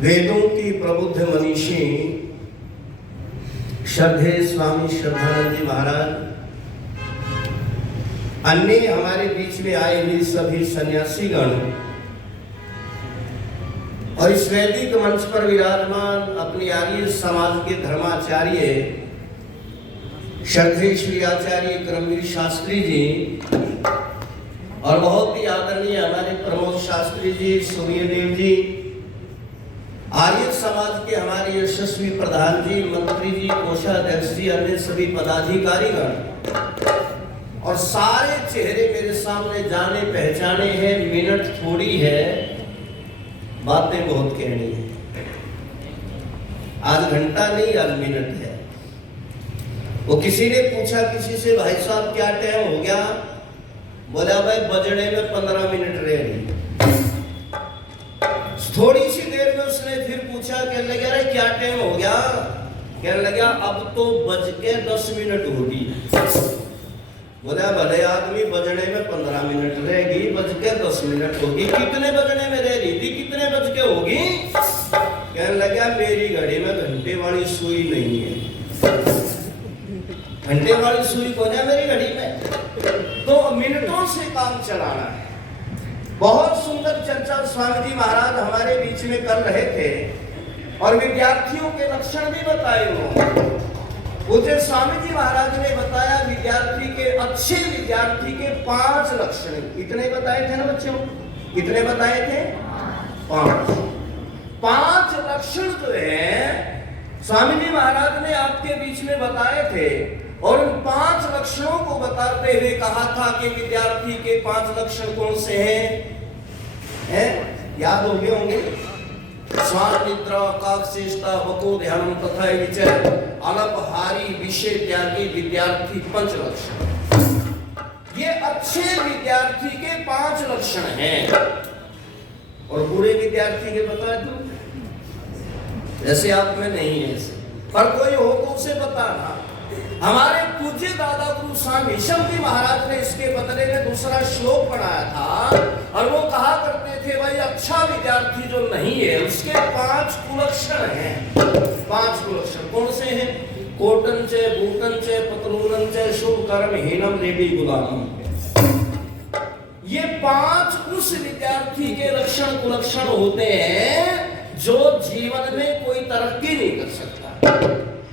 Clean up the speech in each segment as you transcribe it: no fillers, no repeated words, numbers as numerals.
वेदों की प्रबुद्ध मनीषी श्रद्धे स्वामी श्रद्धानंद जी महाराज, अन्य हमारे बीच में आए हुए सभी सन्यासीगण और इस वैदिक मंच पर विराजमान अपनी आर्य समाज के धर्माचार्य श्रद्धेय श्री आचार्य क्रमवीर शास्त्री जी और बहुत ही आदरणीय हमारे प्रमोद शास्त्री जी, सूर्यदेव जी, आर्य समाज के हमारे यशस्वी प्रधान जी, मंत्री जी, कोषाध्यक्ष जी, अन्य सभी पदाधिकारीगण और सारे चेहरे मेरे सामने जाने पहचाने हैं। मिनट थोड़ी है, बातें बहुत कहनी है। आज घंटा नहीं, आज मिनट है। वो किसी ने पूछा किसी से, भाई साहब क्या टाइम हो गया? बोला भाई बजने में 15 मिनट रह गई। थोड़ी सी देर में उसने फिर पूछा, कहने लगा अरे क्या टाइम हो गया? कहने लगा अब तो बज के 10 मिनट होगी। बोला भले आदमी बजने में 15 मिनट रहेगी, बज के 10 मिनट होगी। कितने बजने में रह रही थी? कितने बज के होगी? कहने लगा मेरी घड़ी में घंटे वाली सुई नहीं है। घंटे वाली सुई कौन है मेरी घड़ी में? तो मिनटों से काम चलाना है। बहुत सुंदर चर्चा स्वामी जी महाराज हमारे बीच में कर रहे थे और विद्यार्थियों के लक्षण भी बताए उन्होंने। मुझे स्वामी जी महाराज ने बताया विद्यार्थी के, अच्छे विद्यार्थी के 5 लक्षण। कितने बताए थे ना बच्चों? कितने बताए थे? 5 लक्षण जो है स्वामी जी महाराज ने आपके बीच में बताए थे और उन 5 लक्षणों को बताते हुए कहा था कि विद्यार्थी के 5 लक्षण कौन से हैं? याद हो गए होंगे। स्वान निद्रा, काकचेष्टा, वको ध्यानम तथा विचय, अल्पहारी, विषय त्यागी विद्यार्थी 5 लक्षण। ये अच्छे विद्यार्थी के 5 लक्षण हैं। और बुरे विद्यार्थी के बता दूं, जैसे आप में नहीं है ऐसे, पर कोई हो तो उसे बताना। हमारे पूज्य दादा गुरु स्वामी भीष्म जी महाराज ने इसके बदले में दूसरा श्लोक पढ़ाया था और वो कहा करते थे भाई अच्छा विद्यार्थी जो नहीं है उसके 5 कुलक्षण हैं। 5 कुलक्षण कौन से हैं? कोटन चे, बूटन चे, पतलूनन चे, शुभ कर्म हीनम लेडी गुलामम। ये 5 उस विद्यार्थी के लक्षण कुलक्षण होते हैं जो जीवन में कोई तरक्की नहीं कर सकता।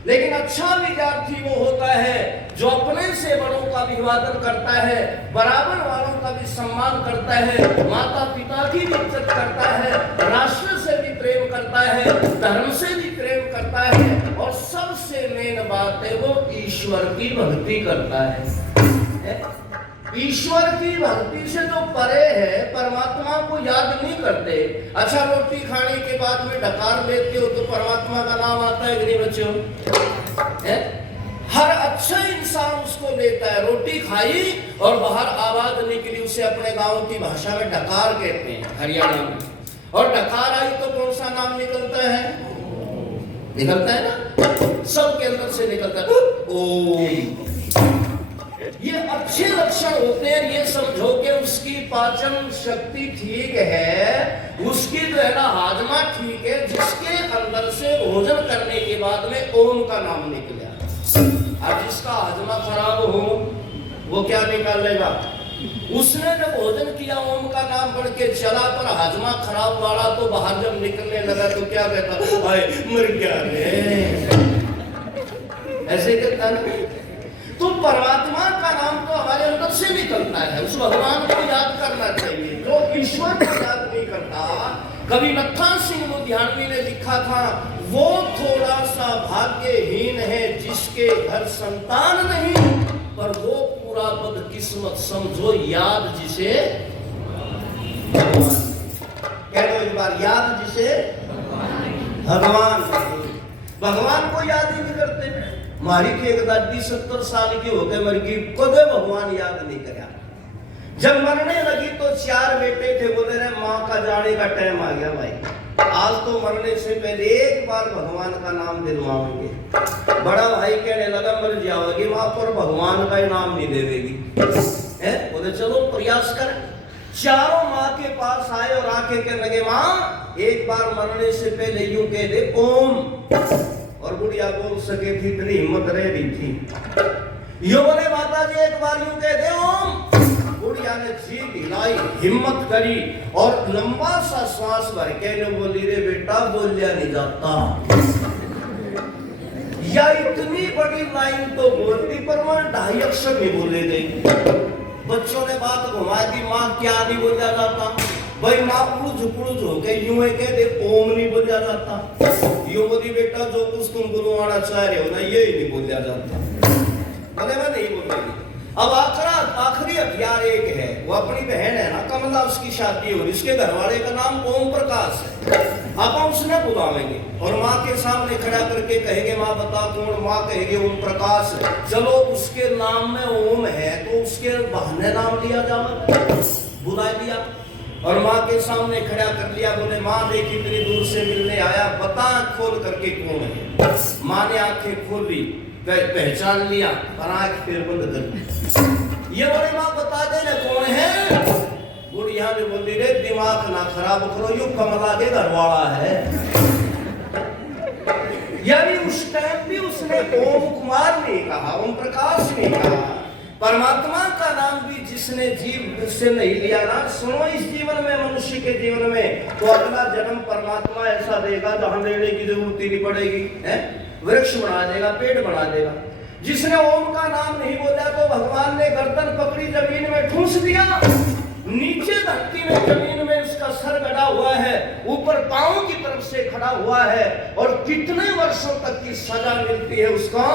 लेकिन अच्छा विद्यार्थी वो होता है जो अपने से बड़ों का अभिवादन करता है, बराबर वालों का भी सम्मान करता है, माता पिता की भी इज्जत करता है, राष्ट्र से भी प्रेम करता है, धर्म से भी प्रेम करता है और सबसे मेन बात है वो ईश्वर की भक्ति करता है। ईश्वर की भक्ति से जो परे है, परमात्मा को याद नहीं करते। अच्छा रोटी खाने के बाद में डकार लेते हो तो परमात्मा का नाम आता है कि नहीं बच्चों? हर अच्छा इंसान उसको लेता है। रोटी खाई और बाहर आवाज निकली, उसे अपने गांव की भाषा में डकार कहते हैं हरियाणा में। और डकार आई तो कौन सा नाम निकलता है? निकलता है ना, सबके अंदर से निकलता है ओम। ये अच्छे लक्षण होते हैं। ये समझो कि उसकी पाचन शक्ति ठीक है, उसकी जो है ना हाजमा ठीक है, जिसके अंदर से भोजन करने के बाद में ओम का नाम निकला। अब जिसका हाजमा खराब हो वो क्या निकालेगा? उसने जब भोजन किया ओम का नाम बढ़ के चला, पर हाजमा खराब वाला तो बाहर जब निकलने लगा तो क्या कहता? भाई मर गया रे, ऐसे कहता ना। तो परमात्मा का नाम तो हमारे अंदर से निकलता है। उस भगवान को याद करना चाहिए। जो ईश्वर को याद नहीं करता, कवि नत्था सिंह लुधियानवी ने लिखा था, वो थोड़ा सा भाग्यहीन है जिसके घर संतान नहीं, पर वो पूरा बदकिस्मत समझो याद जिसे कह दो एक बार, याद जिसे भगवान। भगवान को याद ही नहीं करते। मारी की एक दादी 70 साल की होकर मर गई, कदे भगवान याद नहीं करा। जब मरने लगी तो 4 बेटे थे, बोले रे माँ का जाने का टाइम आ गया भाई, आज तो मरने से पहले एक बार भगवान का नाम दिलवाओगे। बड़ा भाई कहने लगा मर जाओगी माँ, पर भगवान का ही नाम नहीं देवेगी। बोले चलो प्रयास कर। चारों माँ के पास आए और आके कहने लगे माँ एक बार मरने से पहले यूं कह दे ओम, और बुढ़िया बोल सके थी, इतनी हिम्मत रह रही थी। यो बोले माता जी एक बार यूं कह दे ओम। बुढ़िया ने जीभ हिलाई, हिम्मत करी और लंबा सा श्वास भर के ने बोली, रे बेटा बोलिया नहीं जाता। या इतनी बड़ी लाइन तो बोलती पर वह 2.5 अक्षर नहीं बोले गई। बच्चों ने बात घुमा दी, माँ क्या नहीं बोला जाता भाई, माँ पुलझ हो के यूं है कह दे ओम नहीं बोला जाता। यूं बोली बेटा जो कुछ तुम बुलवाना चाह रहे हो ना ये ही नहीं बोला जाता, बोले मैं नहीं बोलेगी। अब आखिरी हथियार एक है, वो अपनी बहन है ना कमला, उसकी शादी हो, इसके घर वाले का नाम ओम प्रकाश है। आप उसने बुलावेंगे और माँ के सामने खड़ा करके कहेंगे माँ बता कौन, माँ कहेगी ओम प्रकाश। चलो उसके नाम में ओम है तो उसके बहाने नाम लिया जाएगा, बुला लिया और माँ के सामने खड़ा कर लिया। बोले माँ देख इतनी दूर से मिलने आया, बता खोल करके कौन है। माँ ने आंखें खोल ली, पहचान लिया और आंख फिर बंद कर दी। ये बोले माँ बता दे ना कौन है। बुढ़िया ने बोली रे दिमाग ना खराब करो, यू कमला के घर वाला है। यानी उस टाइम भी उसने ओम कुमार नहीं कहा, ओम प्रकाश नहीं कहा। परमात्मा का नाम भी जिसने जीव से नहीं लिया ना, सुनो इस जीवन में, मनुष्य के जीवन में तो अगला जन्म परमात्मा ऐसा देगा जहां लेने की जरूरत ही नहीं पड़ेगी, है वृक्ष बना देगा, पेड़ बना देगा। जिसने ओम का नाम नहीं बोला तो भगवान ने गर्दन पकड़ी, जमीन में ठूंस दिया, नीचे धरती में जमीन में उसका सर गड़ा हुआ है, ऊपर पांव की तरफ से खड़ा हुआ है और कितने वर्षों तक की सजा मिलती है उसका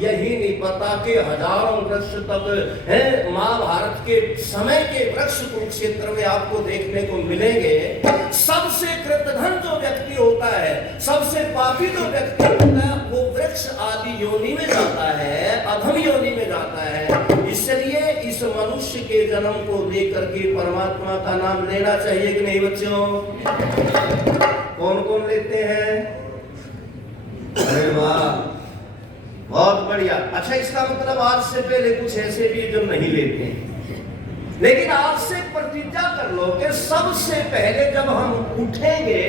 यही नहीं पता कि हजारों वृक्ष तक है। महाभारत के समय के वृक्ष कुरुक्षेत्र में आपको देखने को मिलेंगे। सबसे कृतघ्न जो व्यक्ति होता है, सबसे पापी जो व्यक्ति होता है, वो वृक्ष आदि योनि में जाता है, अधम योनि में जाता है। इसलिए इस मनुष्य के जन्म को लेकर के परमात्मा का नाम लेना चाहिए कि नहीं बच्चों? कौन कौन लेते हैं? अरे वाह बहुत बढ़िया। अच्छा इसका मतलब आज से पहले कुछ ऐसे भी जो नहीं लेते हैं, लेकिन आज से प्रतिज्ञा कर लो कि सबसे पहले जब हम उठेंगे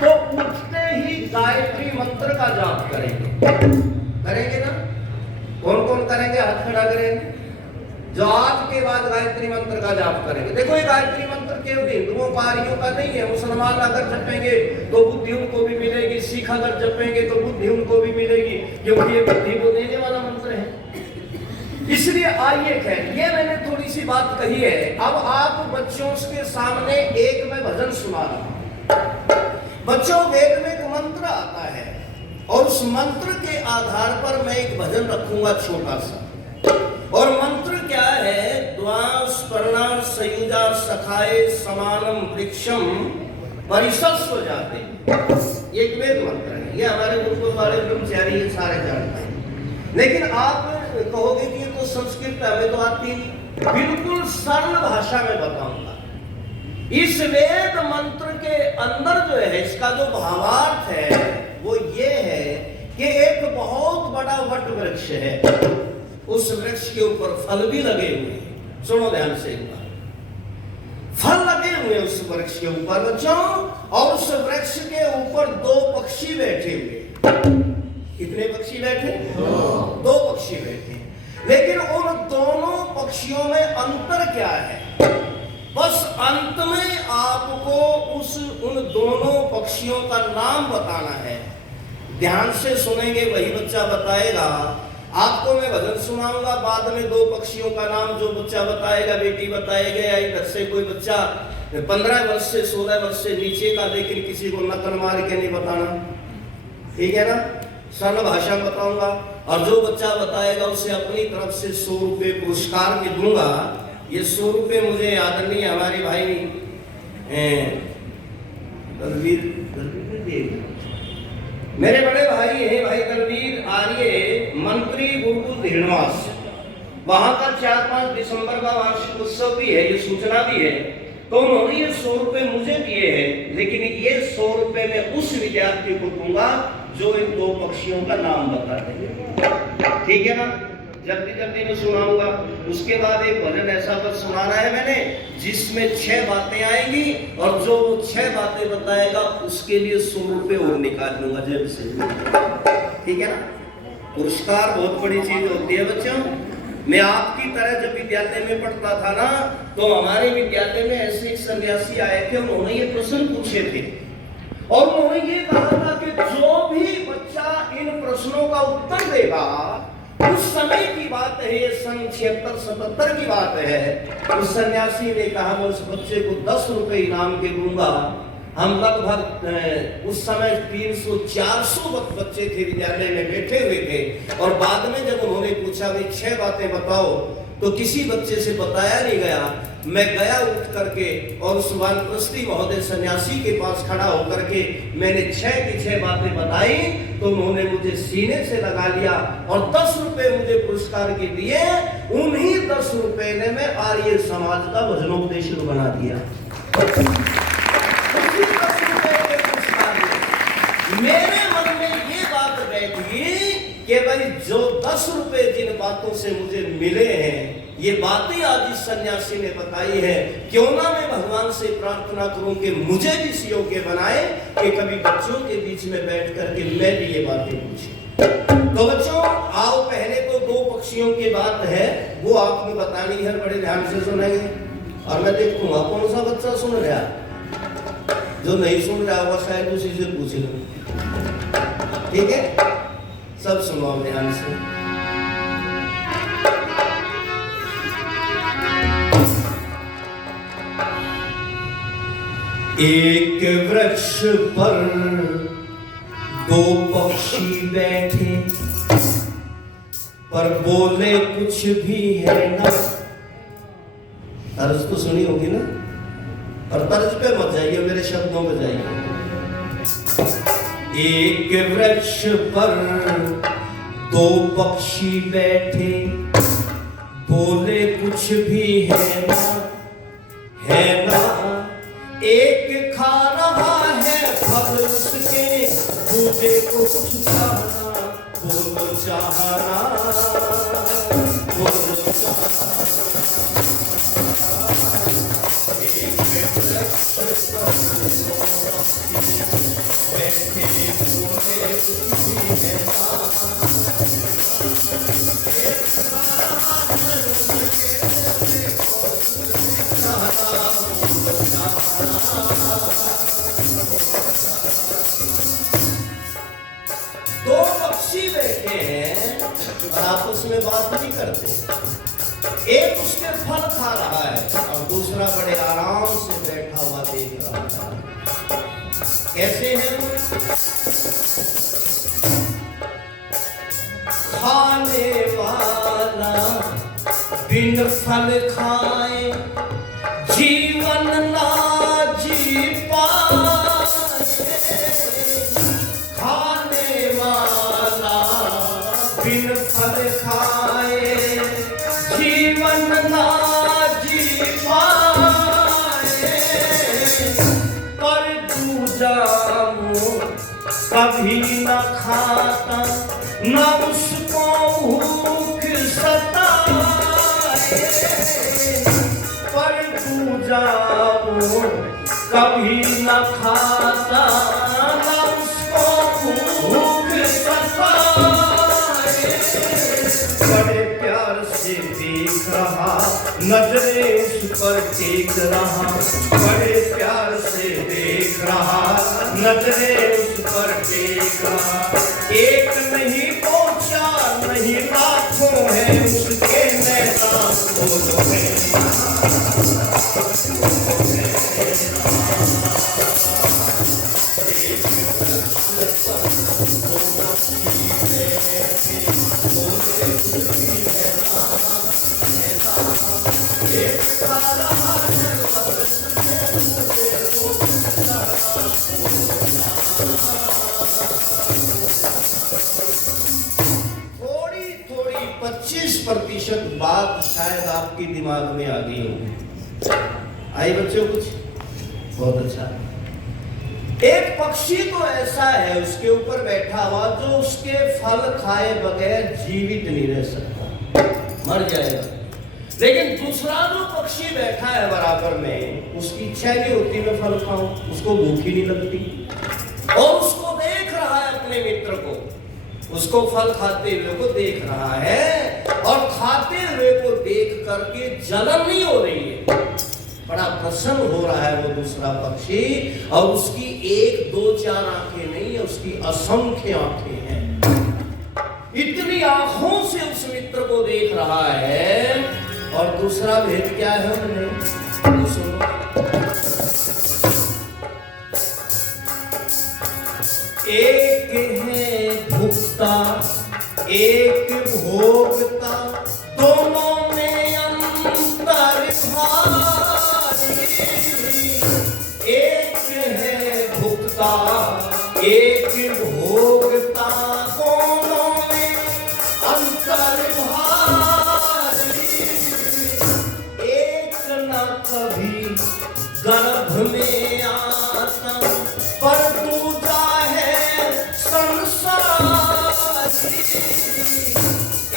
तो उठते ही गायत्री मंत्र का जाप करेंगे ना? कौन कौन करेंगे? हाथ खड़ा करेंगे जो आज के बाद गायत्री मंत्र का जाप करेंगे। देखो ये गायत्री मंत्र केवल हिंदुओं पारियों का नहीं है। मुसलमान अगर जपेंगे तो बुद्धि उनको भी मिलेगी, सिख अगर जपेंगे तो बुद्धि उनको भी मिलेगी, क्योंकि ये बुद्धि को देने वाला मंत्र है। इसलिए आइए खैर, ये मैंने थोड़ी सी बात कही है। अब आप बच्चों के सामने एक मैं भजन सुना रहा हूं। बच्चों वेद में एक मंत्र आता है और उस मंत्र के आधार पर मैं एक भजन रखूंगा छोटा सा। और मंत्र क्या है? द्वास पर्णान सयुजा सखाए समानम वृक्षम परिशस्व जाते। एक वेद मंत्र है, ये हमारे गुरुकुल वाले ब्रह्मचारी ये सारे जानते हैं। लेकिन आप कहोगे कि ये तो संस्कृत हमें तो आती नहीं। बिल्कुल सरल भाषा में बताऊंगा। इस वेद मंत्र के अंदर जो है, इसका जो भावार्थ है वो ये है कि एक बहुत बड़ा वट वृक्ष है, उस वृक्ष के ऊपर फल भी लगे हुए हैं। सुनो ध्यान से एक बार, फल लगे हुए उस वृक्ष के ऊपर बच्चों, और उस वृक्ष के ऊपर 2 पक्षी बैठे हुए। कितने पक्षी बैठे? 2 पक्षी बैठे। लेकिन उन दोनों पक्षियों में अंतर क्या है? बस अंत में आपको उन दोनों पक्षियों का नाम बताना है। ध्यान से सुनेंगे वही बच्चा बताएगा। आपको मैं भजन सुनाऊंगा, बाद में 2 पक्षियों का नाम जो बच्चा बताएगा, बेटी बताएगा या इधर से कोई बच्चा 15 वर्ष से 16 वर्ष से नीचे का, लेकिन किसी को नकल मार के नहीं बताना, ठीक है ना? सरल भाषा बताऊंगा और जो बच्चा बताएगा उसे अपनी तरफ से 100 रुपये पुरस्कार भी दूंगा। ये 100 रुपये मुझे आदरणीय हमारे भाई तलवीर मेरे बड़े भाई हैं, भाई तलवीर आर्य मंत्री गुरुकुल धीरवास, वहां का 4-5 दिसंबर का वार्षिक उत्सव भी है, ये सूचना भी है। तो उन्होंने ये 100 रुपये मुझे दिए हैं, लेकिन ये 100 रुपये में उस विद्यार्थी को दूंगा जो इन 2 पक्षियों का नाम बता देंगे, ठीक है ना? जल्दी जल्दी में सुनाऊंगा। उसके बाद एक भजन ऐसा पद सुनाना है मैंने जिसमें 6 बातें आएंगी और जो 6 बातें बताएगा उसके लिए 100 रुपये और निकाल लूंगा जेब से, ठीक है ना। पुरस्कार बहुत बड़ी चीज होती है बच्चों। मैं आपकी तरह जब विद्यालय में पढ़ता था ना, तो हमारे विद्यालय में ऐसे एक सन्यासी आए थे, उन्होंने ये प्रश्न पूछे थे और उन्होंने ये कहा था कि जो भी बच्चा इन प्रश्नों का उत्तर देगा, उस समय की बात है, ये सन 76-77 की बात है, उस सन्यासी ने कहा मैं उस बच्चे को 10 रुपए इनाम के दूंगा। हम लगभग उस समय 300-400 बच्चे थे विद्यालय में बैठे हुए थे और बाद में जब उन्होंने पूछा भाई 6 बातें बताओ, तो किसी बच्चे से बताया नहीं गया। मैं गया उठ करके और उस वानप्रस्थी महोदय सन्यासी के पास खड़ा होकर के मैंने 6 की 6 बातें बताई, तो उन्होंने मुझे सीने से लगा लिया और 10 रुपए मुझे पुरस्कार के दिए। उन्हीं 10 रुपए ने मैं आर्य समाज का भजनोपदेश बना दिया। मेरे मन में ये बात बैठी कि भाई जो 10 रुपए जिन बातों से मुझे मिले हैं, ये बातें आज इस सन्यासी ने बताई है, क्यों ना मैं भगवान से प्रार्थना करूं कि मुझे भी इस योग्य बनाए कि कभी बच्चों के बीच में बैठ करके मैं भी ये बातें पूछूं। तो बच्चों आओ, पहले तो 2 पक्षियों की बात है, वो आपने बतानी है, बड़े ध्यान से सुनेंगे और मैं देखूंगा कौन सा बच्चा सुन रहा, जो नहीं सुन रहा होगा शायद उसी से पूछ लो, ठीक है। सब सुनो ध्यान से। एक वृक्ष पर 2 पक्षी बैठे, पर बोले कुछ भी है ना। तर्ज तो सुनी होगी ना, और तर्ज पे मत जाइए, मेरे शब्दों पे जाइए। एक वृक्ष पर 2 पक्षी बैठे, बोले कुछ भी है ना, है ना। एक खा रहा है फल उसके, दूसरे को कुछ खाना, बोलो चाहना, बोलो चाहना। एक वृक्ष पर 2 बैठे, बोले कुछ भी है ना, एक खा रहा है उसके, दो पक्षी बैठे हैं और आपस में बात नहीं करते। एक उसके फल खा रहा है और दूसरा बड़े आराम से बैठा हुआ देख रहा है। कैसे हैं? खाने वाला बिन फल खाए जीवन ना जी पाए, खाने वाला बिन फल खाए जीवन ना जी पाए, पर दूजा कभी न खाता न उसको भूख सताए, पर दूजा कभी न खाता न उसको भूख सताए। बड़े प्यार से देख रहा, नजरें उस पर टेक रहा, बड़े प्यार से देख रहा, नजरें उस पर टेक रहा। एक नहीं तो 4 नहीं लाखों है उसके मैदान, बोलो है थोड़ी थोड़ी 25% बात शायद आपके दिमाग में आ गई होगी। आई बच्चों कुछ? बहुत अच्छा। एक पक्षी तो ऐसा है उसके ऊपर बैठा हुआ जो उसके फल खाए बगैर जीवित नहीं रह सकता। मर जाएगा। लेकिन दूसरा जो पक्षी बैठा है बराबर में, उसकी इच्छा नहीं होती मैं फल खाऊं, उसको भूख ही नहीं लगती, और उसको देख रहा है अपने मित्र को, उसको फल खाते हुए को देख रहा है, और खाते हुए को देख करके जलन नहीं हो रही है, बड़ा प्रसन्न हो रहा है वो दूसरा पक्षी। और उसकी एक दो चार आंखें नहीं है, उसकी असंख्य आंखें हैं, इतनी आंखों से उस मित्र को देख रहा है। और दूसरा भेद क्या है उन्हें, सुनो, एक है भुक्ता एक भोगता, दोनों में अंतर भारी। एक है भुक्ता एक भोगता, दोनों में अंतर भारी। एक न कभी गर्भ में आता, पर दूजा है संसारी।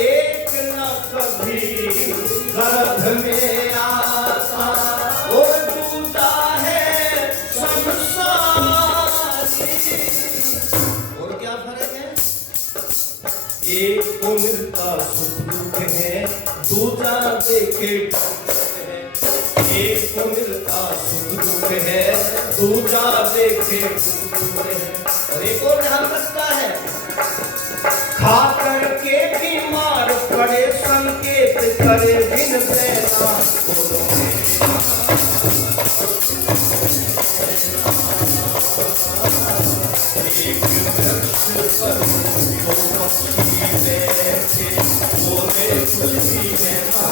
एक न कभी गर्भ में आता, और दूजा है संसारी। और क्या फर्क है? एक को मिलता सुख दुख है, दूजा देखे है। एक को मिलता सुख दुख है, दूजा देखे दुख है। और एक और ध्यान रखता है, खा करके बीमार पड़े संकेत करे बिन प्रेरणा। एक वृक्ष पर दो पक्षी बैठे, बोले कुछ भी है ना,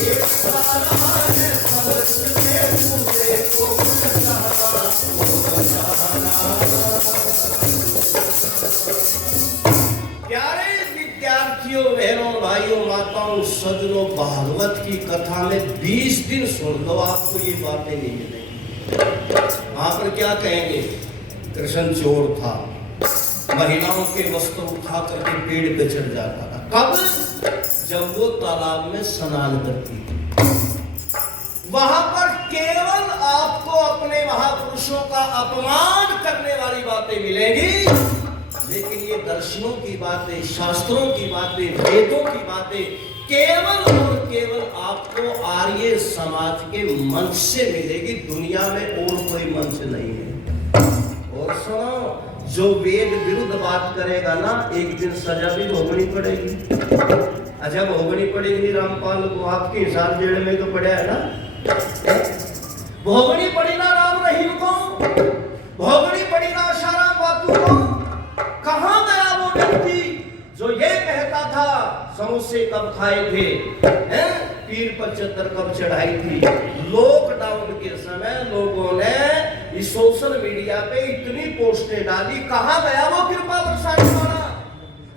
एक सारा है फर्श से पूरे को प्यारे विद्यार्थियों, बहनों, भाइयों, माताओं, सज्जनों, भागवत की कथा में 20 दिन सुन लो, आपको ये बातें नहीं मिलेंगी। वहां पर क्या कहेंगे? कृष्ण चोर था, महिलाओं के वस्त्र उठा करके पेड़ पे चढ़ जाता था। कब? जब वो तालाब में स्नान करती थी। वहां पर केवल आपको अपने महापुरुषों का अपमान करने वाली बातें मिलेंगी, लेकिन ये दर्शनों की बातें, शास्त्रों की बातें, वेदों की बातें केवल और केवल आपको आर्य समाज के मंच से मिलेगी, दुनिया में और कोई मंच नहीं है। और सुनो, जो वेद विरुद्ध बात करेगा ना, एक दिन सजा भी भोगनी पड़ेगी। अच्छा, भोगनी पड़ेगी रामपाल को, आपके हिसाब जेल में तो पड़ा है ना, भोगनी पड़ी ना राम रहीम को, भोगनी पड़ी ना आशाराम बापू को। कहां गया वो व्यक्ति जो ये कहता था समोसे कब खाए थे, पीर पर चद्दर कब चढ़ाई थी। लॉकडाउन के समय लोगों ने इस सोशल मीडिया पे इतनी पोस्टें डाली, कहां गया वो कृपा बरसाने वाला?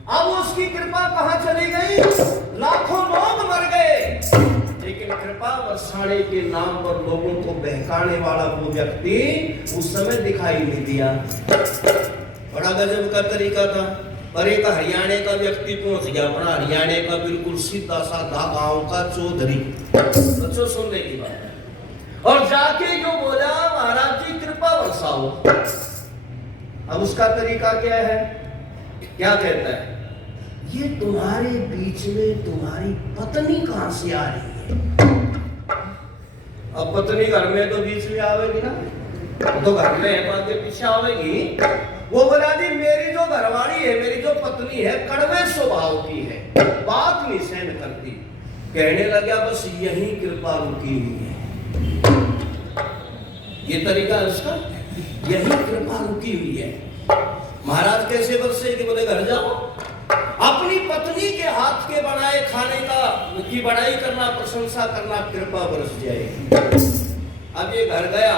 अब उसकी कृपा कहां चली गई? लाखों लोग मर गए, लेकिन कृपा बरसाने के नाम पर लोगों को बहकाने वाला वो व्यक्ति उस समय दिखाई नहीं दिया। बड़ा गजब का तरीका था। और एक हरियाणा का व्यक्ति पहुंच गया, अपना हरियाणा का बिल्कुल सीधा साधा गांव का चौधरी, बच्चों सुनने की बात है, और जाके जो बोला, महाराज जी कृपा बरसाओ। अब उसका तरीका क्या है? क्या कहता है? ये तुम्हारे बीच में तुम्हारी पत्नी कहां से आ रही है? अब पत्नी घर में तो बीच में आवेगी ना, तो घर में है, आगे पीछे आवेगी। वो बोला जी मेरी जो घरवाली है, मेरी जो पत्नी है, कड़वे स्वभाव की है, बात नहीं सहन करती। कहने लगा बस यही कृपा रुकी हुई है। ये तरीका है उसका, यही कृपा रुकी हुई है। महाराज कैसे बरसे कि बोले घर जाओ, अपनी पत्नी के हाथ के बनाए खाने का की बड़ाई करना, प्रशंसा करना, कृपा बरस जाएगी। अब ये घर गया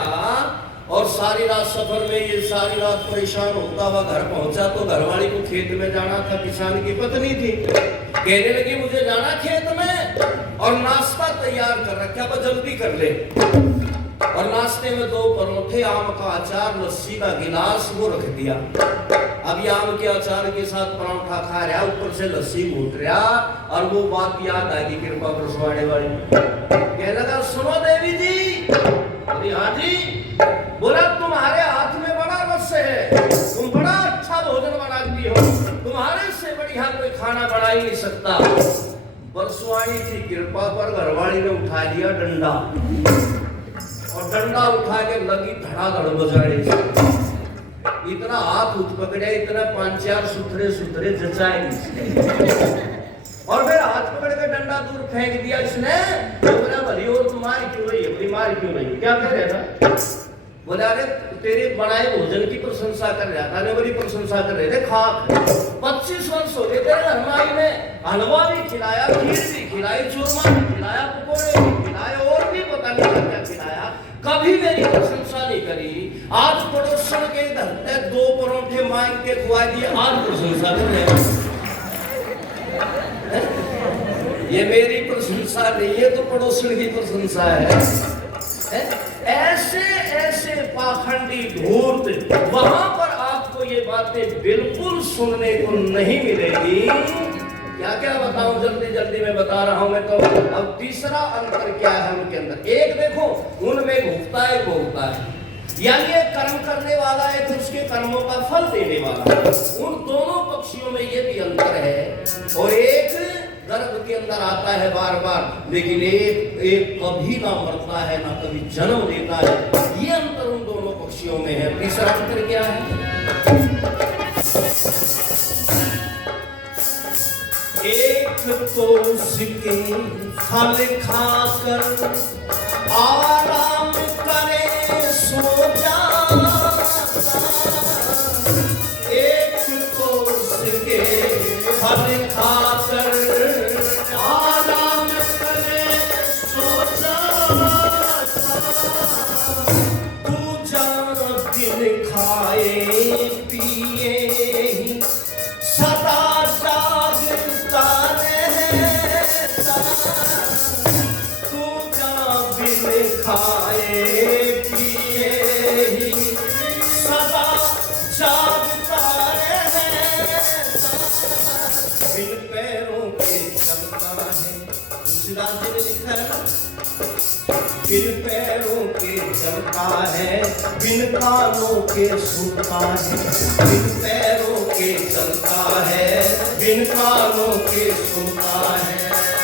और सारी रात सफर में, ये सारी रात परेशान होता हुआ घर पहुंचा तो घरवाली को खेत में जाना था, किसान की पत्नी थी। कहने लगी मुझे जाना खेत में और नाश्ता तैयार कर रखा, बस जल्दी कर ले। और और नाश्ते में 2 परोठे, आम का अचार, लस्सी का गिलास वो रख दिया। अब ये आम के अचार के साथ पराठा खा रहा, ऊपर से लस्सी घूट रहा, और वो बात याद आ गई कृपा परसवाड़े वाली। कह लगा सुनो देवी जी। अरे हाँ जी। बोला तुम्हारे हाथ में बड़ा रस है, तुम बड़ा अच्छा भोजन बनाती हो, तुम्हारे से बढ़िया कोई खाना बना ही नहीं सकता। परसवाड़ी की कृपा पर घरवाली ने उठा लिया डंडा, और डंडा उठा के लगी धड़ाधड़ बजाने। इतना हाथ उठ पकड़े, इतना 5-4 सुथरे जचाए और फिर हाथ पकड़ के डंडा दूर फेंक दिया इसने। बोला भली और तुम्हारी क्यों नहीं है, मार क्यों नहीं, क्या कह रहा था? बोला अरे तेरे बनाए भोजन की प्रशंसा कर रहा था, बड़ी प्रशंसा कर रहे थे। खाक 25 वर्ष हो गए तेरे हलवाई ने हलवा भी खिलाया, खीर भी खिलाई, चूरमा भी खिलाया, पकौड़े भी खिलाए, और भी पता नहीं क्या खिलाया, कभी मेरी प्रशंसा नहीं करी। आज पड़ोसन के घर पे 2 परोठे मांग के खुआ दिए, आज प्रशंसा कर रहे। ये मेरी प्रशंसा नहीं है तो पड़ोसन की प्रशंसा है। ऐसे ऐसे पाखंडी धूर्त, वहां पर आपको ये बातें बिल्कुल सुनने को नहीं मिलेगी। क्या क्या बताऊं, जल्दी जल्दी मैं बता रहा हूं मैं तो। अब तीसरा अंतर क्या है उनके अंदर? एक देखो, उनमें भोगता है, भोगता है, यानी एक कर्म करने वाला है तो उसके कर्मों का फल देने वाला। उन दोनों पक्षियों में ये भी अंतर है। और एक गर्भ के अंदर आता है बार बार, लेकिन एक कभी ना मरता है, ना कभी जन्म लेता है। ये अंतर उन दोनों पक्षियों में है। तीसरा अंतर क्या है? एक तो उसके फल खाकर आराम करे सो जाता, एक तो उसके फल खाकर आराम करे सो जाता, तू जान दिन खाए पिए सदा जागता रहता, तू जान दिन खाए पिए सदा जागता रहता, बिन पैरों के चलता है। तुलसीदास जी ने लिखा है, बिन पैरों के चलता है, बिन कानों के सुनता है, बिन पैरों के चलता है, बिन कानों के सुनता है,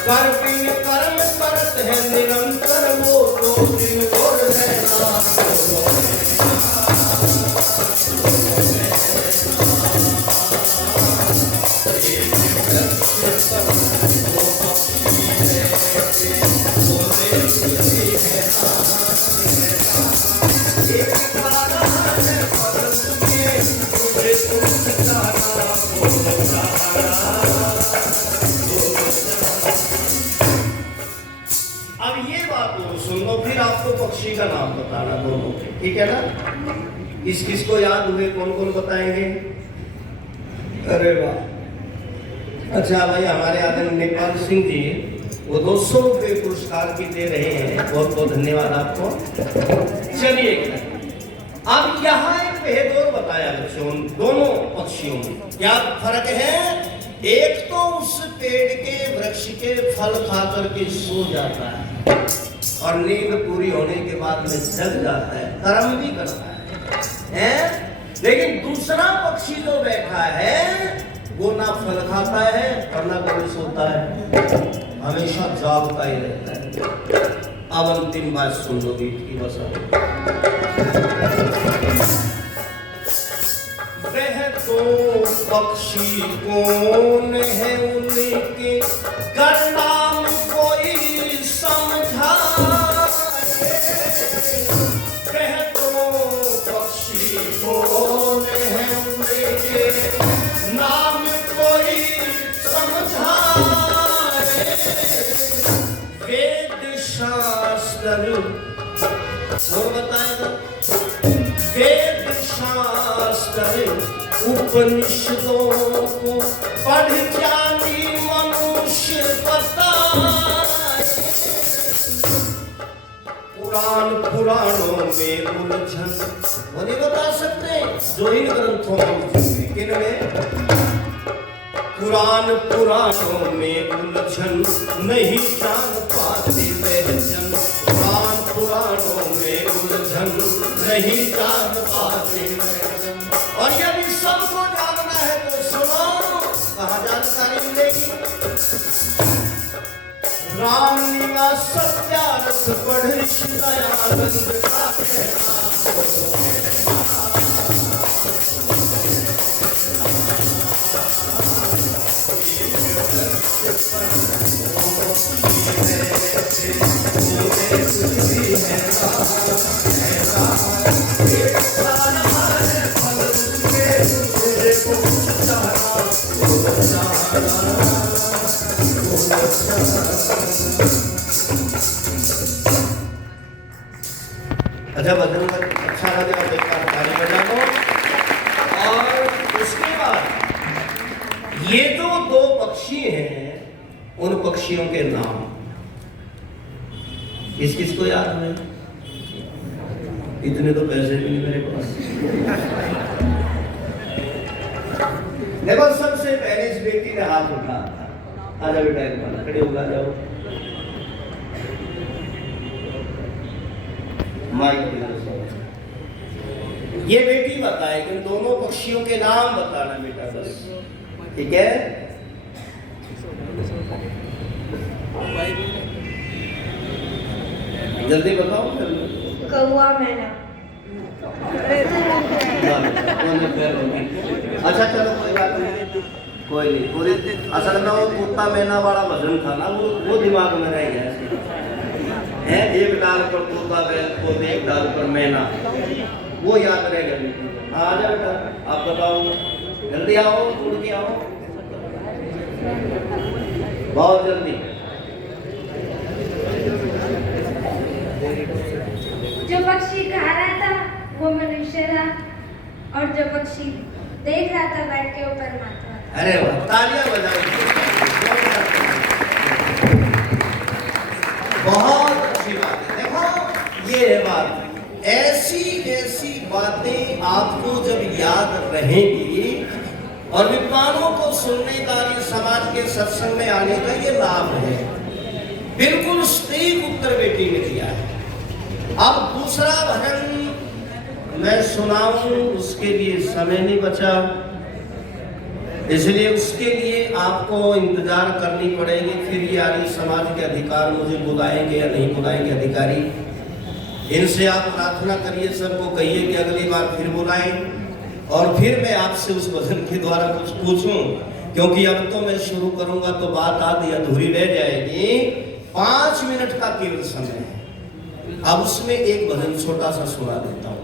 कर बिन कर्म करत है निरंतर, वो तो दिन और रहना। अब ये बात सुन लो, फिर आपको पक्षी का नाम बताना दोनों के, ठीक है ना? किस किस को याद हुए, कौन कौन बताएंगे? अरे वाह, अच्छा भाई, हमारे आदरणीय नेपाल सिंह जी वो 200 रुपये पुरस्कार भी दे रहे हैं, बहुत बहुत धन्यवाद आपको। चलिए, अब यहाँ एक भेद और बताया बच्चों, दोनों पक्षियों में क्या फर्क है? एक तो उस पेड़ के वृक्ष के फल खाकर के सो जाता है और नींद पूरी होने के बाद में जग जाता है, कर्म भी करता है? लेकिन दूसरा पक्षी जो बैठा है वो ना फल खाता है और ना कभी सोता है, हमेशा जागता ही रहता है। अब अंतिम बात सुन लो गीत की, बस वह तो पक्षी कौन है उनके, कर नाम कोई समझाए, वह तो पक्षी कौन है उनके, नाम कोई समझाए, वेद शास्त्र और बताएगा, वेद शास्त्र उपनिषदों को पढ़ ज्ञानी मनुष्य बताए, पुराण पुराणों में उलझन, वो नहीं बता सकते जो इन ग्रंथों में, किन में? पुराण पुराणों में उलझन, नहीं जान पाते वह जन। पुराण पुराणों में उलझन, नहीं जान पाते वह जन। और यदि सबको जानना है तो सुनो, कहाँ जानकारी मिलेगी? राम निवास सत्यारथ पढ़ दयानंद का कहना। अच्छा, भजन अच्छा लगे आप एक बार ताली बजा दो। और उसके बाद ये जो दो पक्षी हैं, उन पक्षियों के नाम किस किस को याद है? इतने तो पैसे भी नहीं मेरे पास। देखो, सबसे पहले इस बेटी ने हाथ उठा। आजा बेटा, एक बार खड़े होगा, जाओ माइक। ये बेटी बताए कि दोनों पक्षियों के नाम बताना बेटा, बस ठीक है? जल्दी बताओ। कौवा मैना। अच्छा चलो, कोई बात नहीं, कोई नहीं। पूरी असल में वो कुत्ता मैना वाला भजन था ना, वो दिमाग में रह गया है। एक डाल पर तोता बैल को, एक डाल पर मैना, वो याद रह गया। आ जाओ बेटा, आप बताओ, जल्दी आओ, उड़ के आओ, बहुत जल्दी। जो पक्षी खा रहा था वो मनुष्य था, और जो पक्षी देख रहा था बैठ के ऊपर माथा। अरे वाह, तालियां बजाइए। बहुत अच्छी बात है। देखो, ये है बात, ऐसी ऐसी बातें आपको जब याद रहेंगी, और विद्वानों को सुनने का, समाज के सत्संग में आने का ये लाभ है। बिल्कुल सटीक उत्तर बेटी ने दिया है। अब दूसरा भजन मैं सुनाऊं, उसके लिए समय नहीं बचा, इसलिए उसके लिए आपको इंतजार करनी पड़ेगी। फिर ये आर्य समाज के अधिकार मुझे बुलाएंगे या नहीं बुलाएंगे अधिकारी, इनसे आप प्रार्थना करिए, सबको कहिए कि अगली बार फिर बुलाएं, और फिर मैं आपसे उस भजन के द्वारा कुछ पूछूं, क्योंकि अब तो मैं शुरू करूंगा तो बात आधी अधूरी रह जाएगी। 5 मिनट का केवल समय है। अब उसमें एक भजन छोटा सा सुना देता हूं।